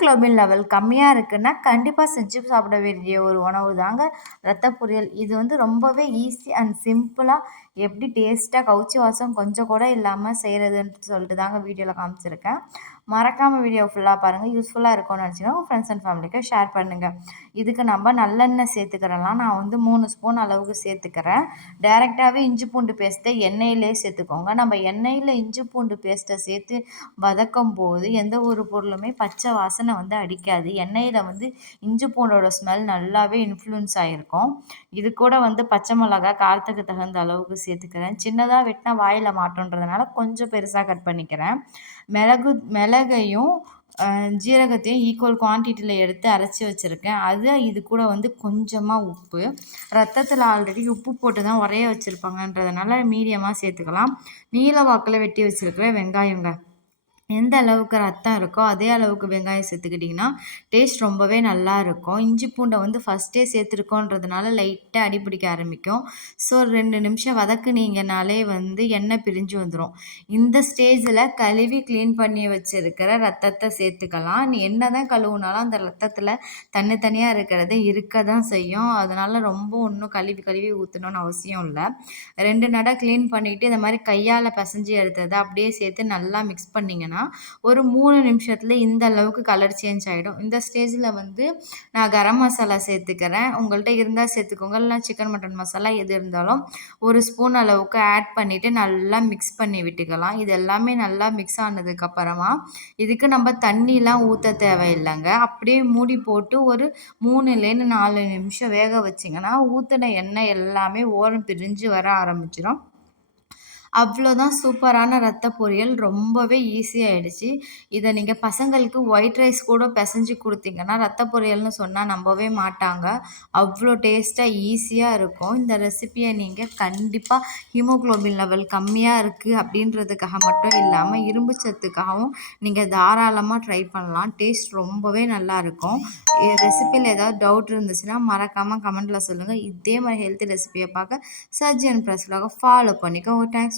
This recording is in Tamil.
ஹீமோக்ளோபின் லெவல் கம்மியாக இருக்குன்னா கண்டிப்பாக செஞ்சு சாப்பிட வேண்டிய ஒரு உணவு தாங்க ரத்த பொரியல். இது வந்து ரொம்பவே ஈஸி அண்ட் சிம்பிளாக எப்படி டேஸ்ட்டாக கவுச்சி வாசம் கொஞ்சம் கூட இல்லாமல் செய்கிறதுன்ட்டு சொல்லிட்டு தாங்க வீடியோவில் காமிச்சிருக்கேன். மறக்காமல் வீடியோ ஃபுல்லாக பாருங்கள் யூஸ்ஃபுல்லாக இருக்கும்னு நினச்சிங்கன்னா உங்கள் ஃப்ரெண்ட்ஸ் அண்ட் ஃபேமிலிக்கு ஷேர் பண்ணுங்கள் இதுக்கு நம்ம நல்லெண்ணெய் சேர்த்துக்கிறலாம். நான் வந்து மூணு ஸ்பூன் அளவுக்கு சேர்த்துக்கிறேன். டேரெக்டாகவே இஞ்சி பூண்டு பேஸ்ட்டை எண்ணெயிலே சேர்த்துக்கோங்க. நம்ம எண்ணெயில் இஞ்சி பூண்டு பேஸ்ட்டை சேர்த்து வதக்கும் போது எந்த ஒரு பொருளுமே பச்சை வாசனை வந்து அடிக்காது. எண்ணெயில் வந்து இஞ்சி பூண்டோட ஸ்மெல் நல்லாவே இன்ஃப்ளூன்ஸ் ஆகிருக்கும் இது கூட வந்து பச்சை மிளகா காரத்துக்கு தகுந்த அளவுக்கு சேர்த்துக்கிறேன். சின்னதாக வெட்டினா வாயில் மாட்டோன்றதுனால கொஞ்சம் பெருசாக கட் பண்ணிக்கிறேன். மிளகு மிளகையும் ஜீரகத்தையும் ஈக்குவல் குவான்டிட்டியில் எடுத்து அரைச்சி வச்சுருக்கேன். அது இது கூட வந்து கொஞ்சமாக உப்பு. ரத்தத்தில் ஆல்ரெடி உப்பு போட்டு தான் உரைய வச்சுருப்பாங்கன்றதுனால மீடியமாக சேர்த்துக்கலாம். நீல வாக்கில் வெட்டி வச்சுருக்கிற வெங்காயங்க. எந்த அளவுக்கு ரத்தம் இருக்கோ அதே அளவுக்கு வெங்காயம் சேர்த்துக்கிட்டிங்கன்னா டேஸ்ட் ரொம்பவே நல்லா இருக்கும். இஞ்சி பூண்டை வந்து ஃபஸ்ட்டே சேர்த்துருக்கோன்றதுனால லைட்டாக அடிப்பிடிக்க ஆரம்பிக்கும். ஸோ ரெண்டு நிமிஷம் வதக்குனீங்கனாலே வந்து எண்ணெய் பிரிஞ்சு வந்துடும் இந்த ஸ்டேஜில் கழுவி க்ளீன் பண்ணி வச்சுருக்கிற ரத்தத்தை சேர்த்துக்கலாம். நீ என்ன தான் கழுவுனாலும் அந்த ரத்தத்தில் தனித்தனியாக இருக்கிறது இருக்க தான் செய்யும். அதனால் ரொம்ப ஒன்றும் கழுவி கழுவி ஊற்றணும்னு அவசியம் இல்லை. ரெண்டு நடை க்ளீன் பண்ணிவிட்டு இந்த மாதிரி கையால் பிசைஞ்சு எடுத்ததை அப்படியே சேர்த்து நல்லா மிக்ஸ் பண்ணிங்கன்னா ஒரு மூணு நிமிஷத்தில் இந்த அளவுக்கு கலர் சேஞ்ச் ஆகிடும் இந்த ஸ்டேஜில் வந்து நான் கரம் மசாலா சேர்த்துக்கிறேன். உங்கள்கிட்ட இருந்தால் சேர்த்துக்கோங்க. இல்லைனா சிக்கன் மட்டன் மசாலா எது இருந்தாலும் ஒரு ஸ்பூன் அளவுக்கு ஆட் பண்ணிவிட்டு நல்லா மிக்ஸ் பண்ணி விட்டுக்கலாம். இது எல்லாமே நல்லா மிக்ஸ் ஆனதுக்கப்புறமா இதுக்கு நம்ம தண்ணிலாம் ஊற்ற தேவையில்லைங்க. அப்படியே மூடி போட்டு ஒரு மூணுலேருந்து நாலு நிமிஷம் வேக வச்சிங்கன்னா ஊற்றின எண்ணெய் எல்லாமே ஓரம் பிரிஞ்சு வர ஆரம்பிச்சிடும். அவ்வளோதான் சூப்பரான ரத்த பொரியல். ரொம்பவே ஈஸியாகிடுச்சு இதை நீங்கள் பசங்களுக்கு ஒயிட் ரைஸ் கூட பிசைஞ்சு கொடுத்தீங்கன்னா ரத்த பொரியல்னு சொன்னால் நம்பவே மாட்டாங்க. அவ்வளோ டேஸ்ட்டாக ஈஸியாக இருக்கும். இந்த ரெசிப்பியை நீங்கள் கண்டிப்பாக ஹீமோக்ளோபின் லெவல் கம்மியாக இருக்குது அப்படின்றதுக்காக மட்டும் இல்லாமல் இரும்பு சத்துக்காகவும் நீங்கள் தாராளமாக ட்ரை பண்ணலாம். டேஸ்ட் ரொம்பவே நல்லாயிருக்கும் ரெசிப்பியில் ஏதாவது டவுட் இருந்துச்சுன்னா மறக்காமல் கமெண்ட்டில் சொல்லுங்கள் இதே மாதிரி ஹெல்த்தி ரெசிபியை பார்க்க சர்ஜன் ப்ரெஸ்லாக ஃபாலோ பண்ணிக்கோங்க. Thanks